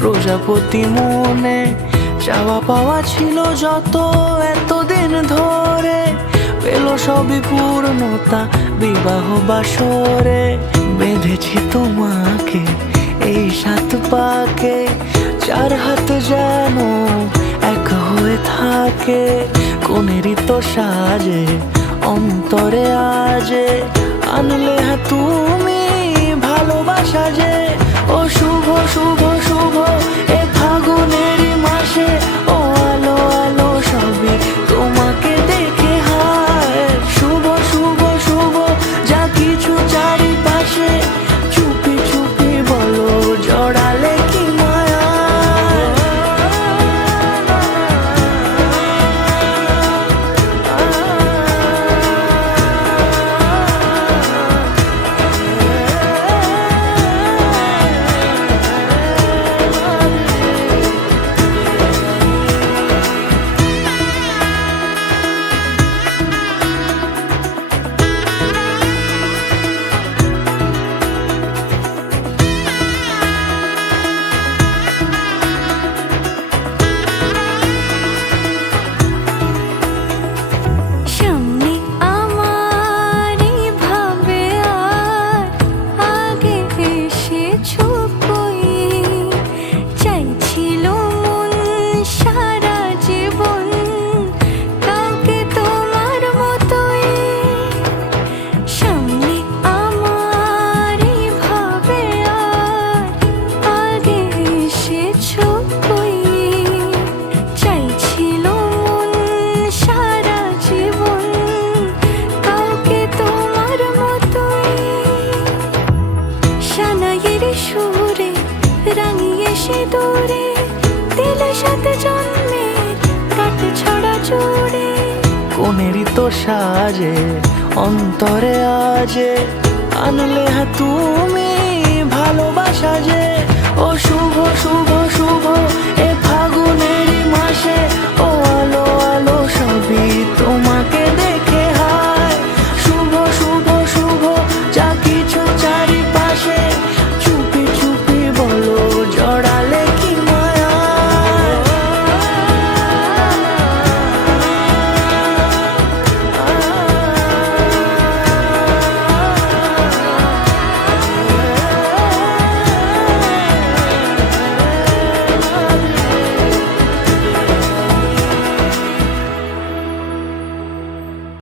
প্রজাপতি মনে চাওয়া পাওয়া ছিল যত এতদিন ধরে, পেল সবই পূর্ণতা বিবাহ বাসরে। বেঁধেছি তোমাকে এই 7 পাকে, 4 হাত যেন এক হয়ে থাকে। কোনেরই তো সাজে অন্তরে আজে, আনলে তুমি ভালোবাসা যে। ও শুভ শুভ শুভ এ ফাগুনেরই মাসে, ও আলো আলো সবই তোমাকে দেখে হায়। শুভ শুভ শুভ যা কিছু চারিপাশে, চুপি চুপি বলো জড়ালে কি মায়া। সুরে রাঙিয়ে সে দূরে দিলে 7 জন্মের কাট ছড়া জুড়ে। কোনেরই তো সাজে অন্তরে আজে, আনলে তুমি ভালোবাসা যে। ও শুভ শুভ শুভ এ